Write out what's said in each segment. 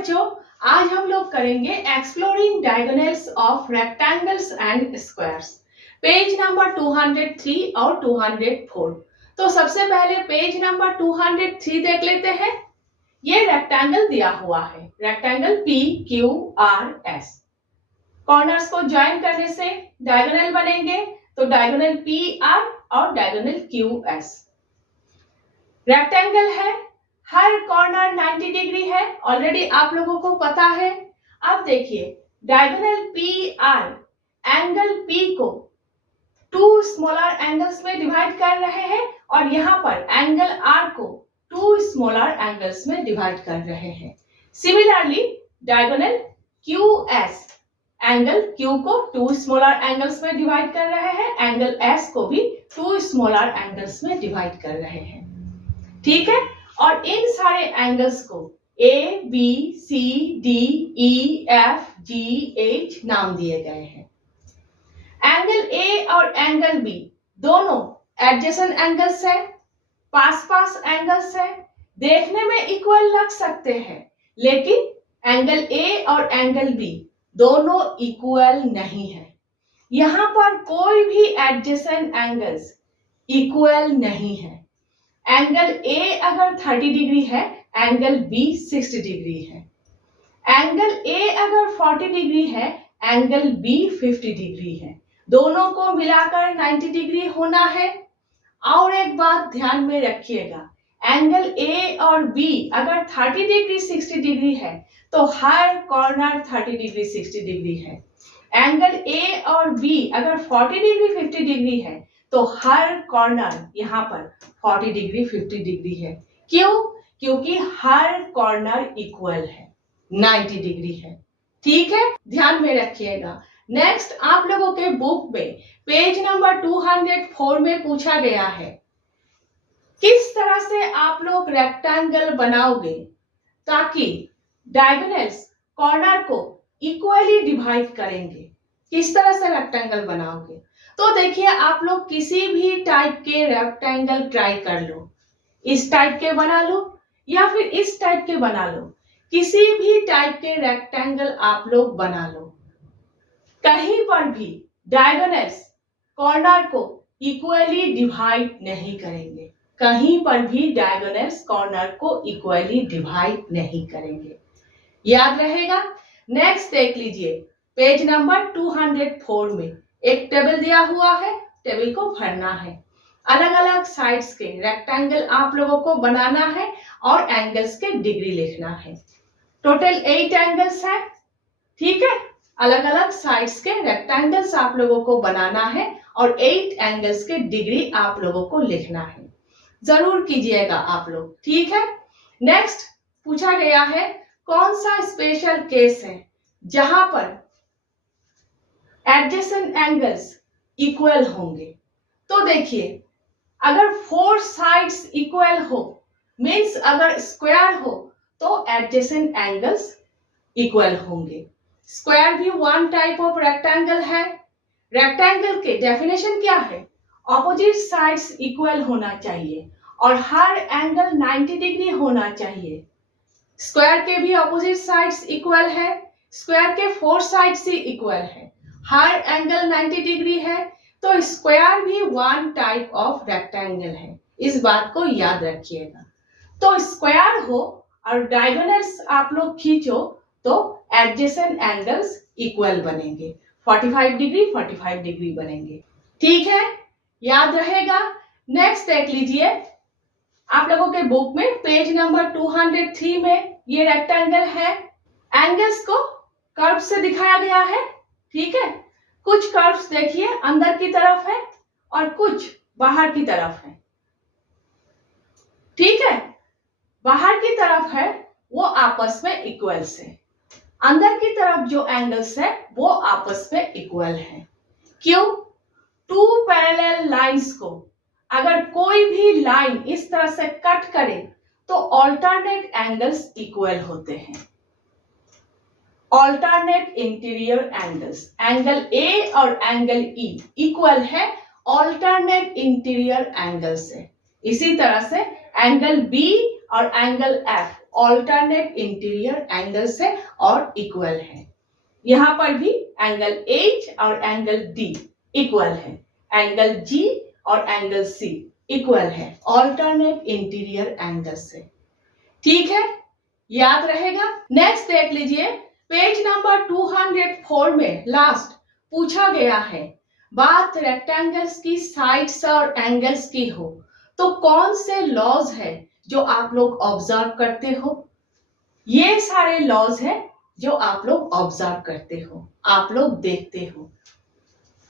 बच्चों, आज हम लोग करेंगे exploring diagonals of rectangles and squares, page number 203 और 204। तो सबसे पहले पेज नंबर 203 देख लेते हैं। ये रेक्टेंगल दिया हुआ है, rectangle P Q R S. Corners को ज्वाइन करने से डायगोनल बनेंगे, तो डायगोनल पी आर और डायगोनल क्यू एस। रेक्टेंगल है, हर कॉर्नर 90 डिग्री है, ऑलरेडी आप लोगों को पता है। अब देखिए, diagonal P R angle P को टू स्मॉलर एंगल्स में डिवाइड कर रहे हैं और यहाँ पर एंगल आर को टू स्मॉलर एंगल्स में डिवाइड कर रहे हैं। Similarly diagonal Q S angle Q को टू स्मॉलर एंगल्स में डिवाइड कर रहे हैं, एंगल एस को भी टू स्मॉलर एंगल्स में डिवाइड कर रहे हैं। ठीक है, और इन सारे एंगल्स को A B C D E F G H नाम दिए गए हैं। एंगल ए और एंगल बी दोनों एडजेसेंट एंगल्स है, पास पास एंगल्स है, देखने में इक्वल लग सकते हैं, लेकिन एंगल ए और एंगल बी दोनों इक्वल नहीं है। यहां पर कोई भी एडजेसेंट एंगल्स इक्वल नहीं है। एंगल ए अगर 30 डिग्री है, एंगल बी 60 डिग्री है। एंगल ए अगर 40 डिग्री है, एंगल बी 50 डिग्री है। दोनों को मिलाकर 90 डिग्री होना है। और एक बात ध्यान में रखिएगा, एंगल ए और बी अगर 30 डिग्री 60 डिग्री है, तो हर कॉर्नर 30 डिग्री 60 डिग्री है। एंगल ए और बी अगर 40 डिग्री 50 डिग्री है, तो हर कॉर्नर यहाँ पर 40 डिग्री 50 डिग्री है। क्यों? क्योंकि हर कॉर्नर इक्वल है, 90 डिग्री है। ठीक है, ध्यान में रखिएगा। नेक्स्ट, आप लोगों के बुक में पेज नंबर 204 में पूछा गया है, किस तरह से आप लोग रेक्टेंगल बनाओगे ताकि डायगोनल्स कॉर्नर को इक्वली डिवाइड करेंगे। किस तरह से रेक्टेंगल बनाओगे? तो देखिए, आप लोग किसी भी टाइप के रेक्टेंगल ट्राई कर लो। इस टाइप के बना लो या फिर इस टाइप के बना लो। किसी भी टाइप के रेक्टेंगल आप लोग बना लो, कहीं पर भी डायगोनल्स कॉर्नर को इक्वली डिवाइड नहीं करेंगे। कहीं पर भी डायगोनल्स कॉर्नर को इक्वली डिवाइड नहीं करेंगे। याद रहेगा? नेक्स्ट देख लीजिए, पेज नंबर 204 में एक टेबल दिया हुआ है, टेबल को भरना है। अलग अलग साइड्स के रेक्टेंगल आप लोगों को बनाना है और एंगल्स के डिग्री लिखना है। टोटल 8 एंगल्स है। ठीक है, अलग अलग साइड्स के रेक्टेंगल्स आप लोगों को बनाना है और 8 एंगल्स के डिग्री आप लोगों को लिखना है। जरूर कीजिएगा आप लोग। ठीक है, नेक्स्ट पूछा गया है, कौन सा स्पेशल केस है जहां पर एडजेसेंट एंगल्स इक्वल होंगे? तो देखिए, अगर 4 साइड्स इक्वल हो, मींस अगर स्क्वायर हो, तो एडजेसेंट एंगल्स इक्वल होंगे। स्क्वायर भी वन टाइप ऑफ रेक्टेंगल है। रेक्टेंगल के डेफिनेशन क्या है? ऑपोजिट साइड्स इक्वल होना चाहिए और हर एंगल 90 डिग्री होना चाहिए। स्क्वायर के भी ऑपोजिट साइड्स इक्वल है, स्क्वायर के 4 साइड्स ही इक्वल है, हर एंगल 90 डिग्री है, तो स्क्वायर भी वन टाइप ऑफ रेक्टेंगल है। इस बात को याद रखिएगा। तो स्क्वायर हो और डायगोनल्स आप लोग खींचो तो एडजेसेंट एंगल्स इक्वल बनेंगे, 45 डिग्री 45 डिग्री बनेंगे। ठीक है, याद रहेगा। नेक्स्ट देख लीजिए, आप लोगों के बुक में पेज नंबर 203 में ये रेक्टेंगल है। एंगल्स को कर्व से दिखाया गया है। ठीक है, कुछ कर्व्स देखिए अंदर की तरफ है और कुछ बाहर की तरफ है। ठीक है, बाहर की तरफ है वो आपस में इक्वल्स है, अंदर की तरफ जो एंगल्स है वो आपस में इक्वल है। क्यों? 2 पैरेलल लाइंस को अगर कोई भी लाइन इस तरह से कट करे तो ऑल्टरनेट एंगल्स इक्वल होते हैं। Alternate interior angles, angle A और एंगल ई इक्वल है, ऑल्टरनेट इंटीरियर एंगल से। इसी तरह से एंगल बी और angle F alternate interior angle से और इक्वल है। यहाँ पर भी एंगल एच और एंगल डी इक्वल है, एंगल जी और एंगल सी इक्वल है ऑल्टरनेट इंटीरियर एंगल से। ठीक है, याद रहेगा। नेक्स्ट देख लीजिए, पेज नंबर 204 में लास्ट पूछा गया है, बात रेक्टेंगल्स की साइड्स और एंगल्स की हो तो कौन से लॉज है जो आप लोग ऑब्जर्व करते हो। ये सारे लॉज है जो आप लोग ऑब्जर्व करते हो, आप लोग देखते हो।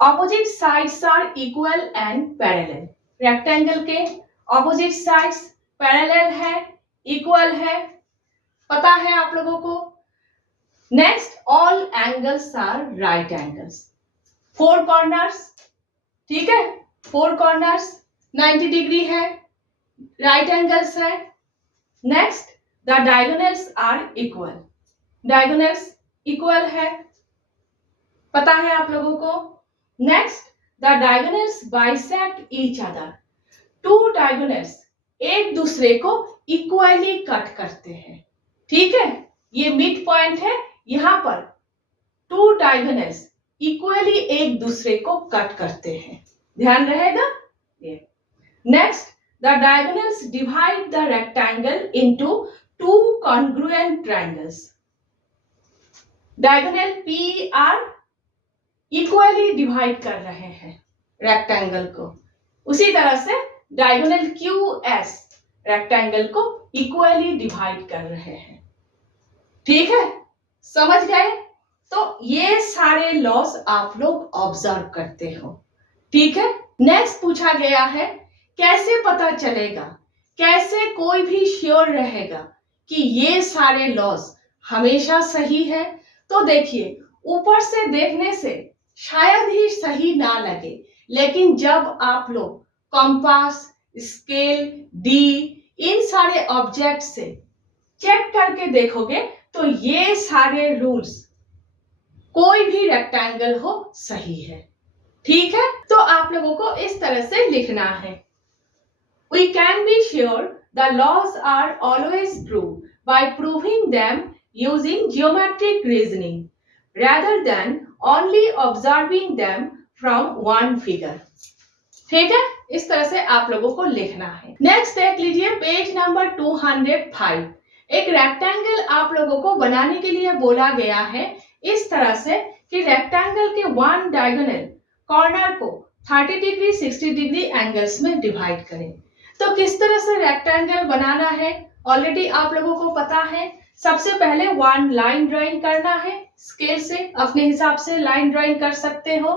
Opposite sides are equal and parallel. Rectangle के ऑपोजिट साइड्स पैरेलल है, इक्वल है, पता है आप लोगों को। Next, all angles are right angles. Four corners, ठीक है, फोर कॉर्नर्स 90 डिग्री है, राइट एंगल्स है। Next, the diagonals are equal. Diagonals equal है, पता है आप लोगों को। Next, the diagonals bisect each other. Two diagonals एक दूसरे को इक्वली कट करते हैं, ठीक है। ये मिड पॉइंट है, यहां पर टू डायगोनल्स इक्वली एक दूसरे को कट करते हैं, ध्यान रहेगा ये। Next, the diagonals divide the rectangle into two congruent triangles. Diagonal P R equally divide कर रहे हैं रेक्टेंगल को, उसी तरह से डायगोनल क्यू एस रेक्टेंगल को इक्वली डिवाइड कर रहे हैं, ठीक है, समझ गए। तो ये सारे लॉस आप लोग ऑब्जर्व करते हो, ठीक है। नेक्स्ट पूछा गया है, कैसे पता चलेगा, कैसे कोई भी श्योर रहेगा कि ये सारे लॉस हमेशा सही है। तो देखिए, ऊपर से देखने से शायद ही सही ना लगे, लेकिन जब आप लोग कंपास, स्केल, डी इन सारे ऑब्जेक्ट से चेक करके देखोगे तो ये सारे रूल्स कोई भी रेक्टेंगल हो सही है, ठीक है। तो आप लोगों को इस तरह से लिखना है, we can be sure the laws are always true by proving them using geometric reasoning rather than only observing them from one figure, ठीक है। इस तरह से आप लोगों को लिखना है। नेक्स्ट देख लीजिए, पेज नंबर 205। एक रेक्टेंगल आप लोगों को बनाने के लिए बोला गया है इस तरह से कि रेक्टेंगल के वन डायगोनल कॉर्नर को 30 डिग्री 60 डिग्री एंगल्स में डिवाइड करें। तो किस तरह से रेक्टेंगल बनाना है ऑलरेडी आप लोगों को पता है। सबसे पहले वन लाइन ड्राइंग करना है, स्केल से अपने हिसाब से लाइन ड्राइंग कर सकते हो।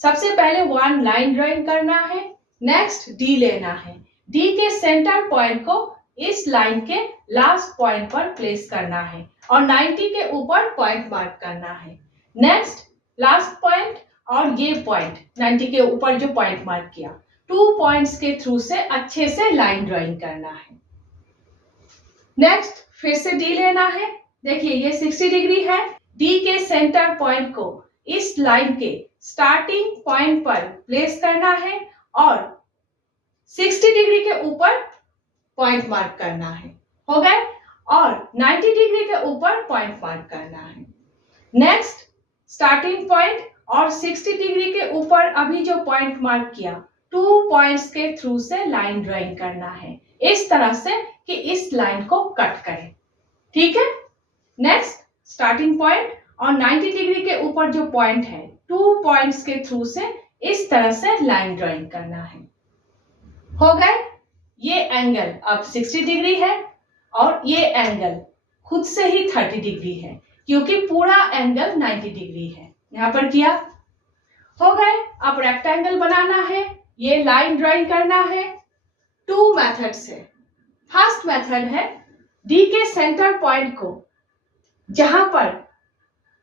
सबसे पहले वन लाइन ड्राइंग करना है। नेक्स्ट, डी लेना है, डी के सेंटर पॉइंट को इस लाइन के लास्ट पॉइंट पर प्लेस करना है और 90 के ऊपर पॉइंट मार्क करना है। नेक्स्ट, लास्ट पॉइंट और ये पॉइंट 90 के ऊपर जो पॉइंट मार्क किया, 2 पॉइंट्स के थ्रू से अच्छे से लाइन ड्राइंग करना है। नेक्स्ट, फिर से डी लेना है। देखिए, ये 60 डिग्री है, डी के सेंटर पॉइंट को इस लाइन के स्टार्टिंग पॉइंट पर प्लेस करना है और 60 डिग्री के ऊपर पॉइंट मार्क करना है, हो गए। और 90 डिग्री के ऊपर पॉइंट मार्क करना है। नेक्स्ट, स्टार्टिंग पॉइंट और 60 डिग्री के ऊपर अभी जो पॉइंट मार्क किया, 2 पॉइंट्स के थ्रू से लाइन ड्राइंग करना है इस तरह से कि इस लाइन को कट करें, ठीक है। नेक्स्ट, स्टार्टिंग पॉइंट और 90 डिग्री के ऊपर जो पॉइंट है, 2 पॉइंट्स के थ्रू से इस तरह से लाइन ड्राइंग करना है, हो गए। ये एंगल अब 60 डिग्री है और ये एंगल खुद से ही 30 डिग्री है क्योंकि पूरा एंगल 90 डिग्री है, यहां पर किया, हो गए। अब रेक्टेंगल बनाना है, ये लाइन ड्राइंग करना है। 2 मेथड्स है। फर्स्ट मेथड है, डी के सेंटर पॉइंट को जहां पर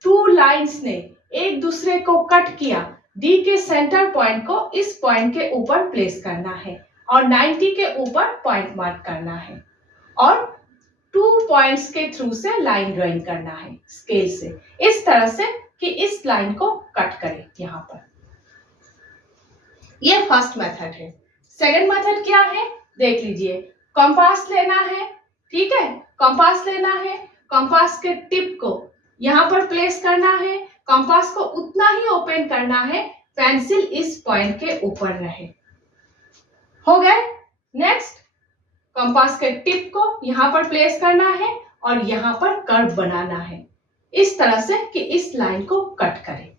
2 लाइंस ने एक दूसरे को कट किया, डी के सेंटर पॉइंट को इस पॉइंट के ऊपर प्लेस करना है और 90 के ऊपर पॉइंट मार्क करना है और 2 पॉइंट्स के थ्रू से लाइन ड्राइंग करना है स्केल से इस तरह से कि इस लाइन को कट करें यहां पर। ये फर्स्ट मेथड है। सेकंड मेथड क्या है, देख लीजिए। कंपास लेना है, ठीक है, कंपास लेना है, कंपास के टिप को यहाँ पर प्लेस करना है, कंपास को उतना ही ओपन करना है पेंसिल इस पॉइंट के ऊपर रहे। हो गए। नेक्स्ट, कंपास के टिप को यहाँ पर प्लेस करना है और यहाँ पर कर्व बनाना है इस तरह से कि इस लाइन को कट करे।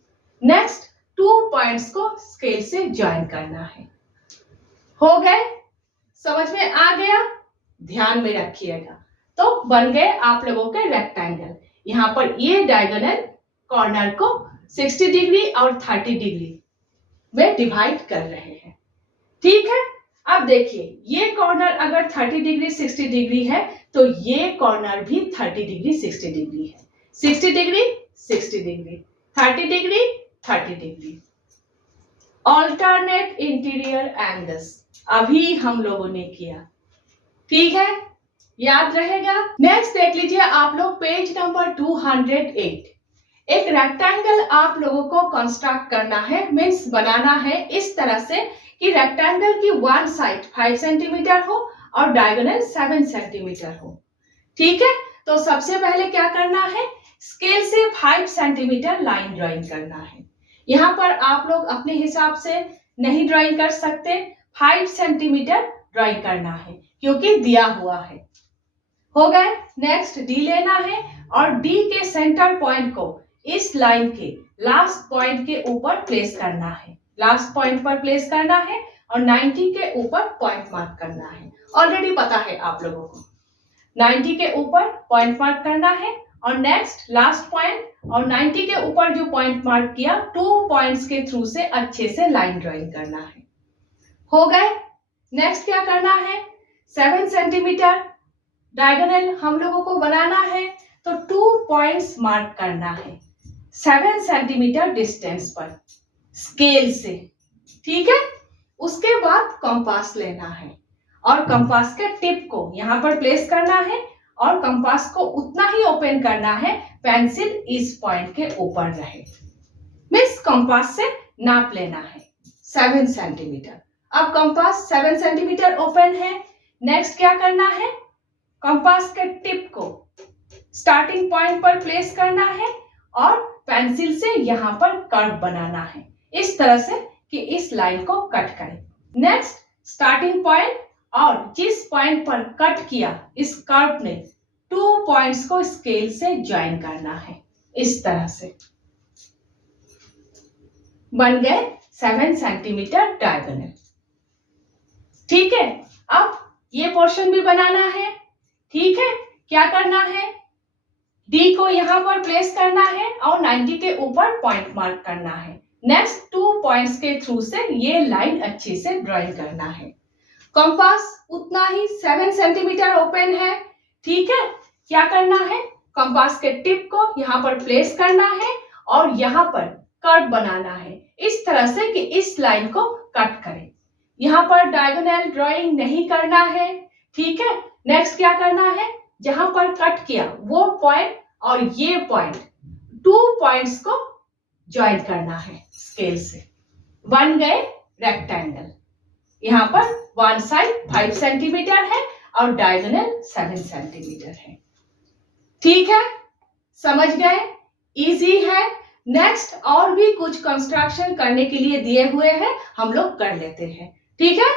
नेक्स्ट, 2 पॉइंट्स को स्केल से ज्वाइन करना है। हो गए, समझ में आ गया? ध्यान में रखिएगा। तो बन गए आप लोगों के रेक्टेंगल। यहाँ पर ये डायगोनल कॉर्नर को 60 डिग्री और 30 डिग्री में डिवाइड कर रहे हैं। ठीक है, अब देखिए ये कॉर्नर अगर 30 डिग्री 60 डिग्री है तो ये कॉर्नर भी 30 डिग्री 60 डिग्री है। 60 degree 60 degree, 30 degree 30 degree. Alternate interior angles अभी हम लोगों ने किया। ठीक है, याद रहेगा। नेक्स्ट देख लीजिए आप लोग पेज नंबर 208। एक रेक्टेंगल आप लोगों को कंस्ट्रक्ट करना है, मीन्स बनाना है इस तरह से कि रेक्टेंगल की वन साइड 5 सेंटीमीटर हो और डायगोनल 7 सेंटीमीटर हो। ठीक है, तो सबसे पहले क्या करना है, स्केल से 5 सेंटीमीटर लाइन ड्राइंग करना है। यहाँ पर आप लोग अपने हिसाब से नहीं ड्राइंग कर सकते, 5 सेंटीमीटर ड्राइंग करना है क्योंकि दिया हुआ है। हो गए। नेक्स्ट, डी लेना है और डी के सेंटर पॉइंट को इस लाइन के लास्ट पॉइंट के ऊपर प्लेस करना है। लास्ट पॉइंट पर प्लेस करना है और 90 के ऊपर पॉइंट मार्क करना है। ऑलरेडी पता है आप लोगों को, 90 के ऊपर पॉइंट मार्क करना है और नेक्स्ट लास्ट पॉइंट और 90 के ऊपर जो पॉइंट मार्क किया 2 पॉइंट्स के थ्रू से अच्छे से लाइन ड्राइंग करना है। हो गए। नेक्स्ट क्या करना है, 7 सेंटीमीटर डायगोनल हम लोगों को बनाना है तो 2 पॉइंट्स मार्क करना है 7 सेंटीमीटर डिस्टेंस पर स्केल से। ठीक है, उसके बाद कंपास लेना है और कंपास के टिप को यहाँ पर प्लेस करना है और कंपास को उतना ही ओपन करना है पेंसिल इस पॉइंट के ऊपर रहे। मीन्स कंपास से नाप लेना है 7 सेंटीमीटर। अब कंपास 7 सेंटीमीटर ओपन है। नेक्स्ट क्या करना है, कंपास के टिप को स्टार्टिंग पॉइंट पर प्लेस करना है और पेंसिल से यहाँ पर कर्व बनाना है इस तरह से कि इस लाइन को कट करें। नेक्स्ट, स्टार्टिंग पॉइंट और जिस पॉइंट पर कट किया इस कर्व में 2 पॉइंट्स को स्केल से ज्वाइन करना है इस तरह से। बन गए 7 सेंटीमीटर डायगोनल। ठीक है, अब ये पोर्शन भी बनाना है। ठीक है, क्या करना है, डी को यहाँ पर प्लेस करना है और 90 के ऊपर पॉइंट मार्क करना है। नेक्स्ट 2 पॉइंट्स के थ्रू से ये लाइन अच्छे से ड्राइंग करना है। कंपास उतना ही 7 सेंटीमीटर ओपन है। ठीक है, क्या करना है, कंपास के टिप को यहाँ पर प्लेस करना है और यहाँ पर कर्व बनाना है इस तरह से कि इस लाइन को कट करें। यहाँ पर डायगोनल ड्राइंग नहीं करना है। ठीक है, नेक्स्ट क्या करना है, जहां पर कट किया वो पॉइंट और ये पॉइंट 2 पॉइंट्स को ज्वाइन करना है स्केल से। बन गए रेक्टेंगल। यहाँ पर वन साइड 5 सेंटीमीटर है और डायगोनल 7 सेंटीमीटर है। ठीक है, समझ गए? इजी है। नेक्स्ट और भी कुछ कंस्ट्रक्शन करने के लिए दिए हुए हैं, हम लोग कर लेते हैं। ठीक है।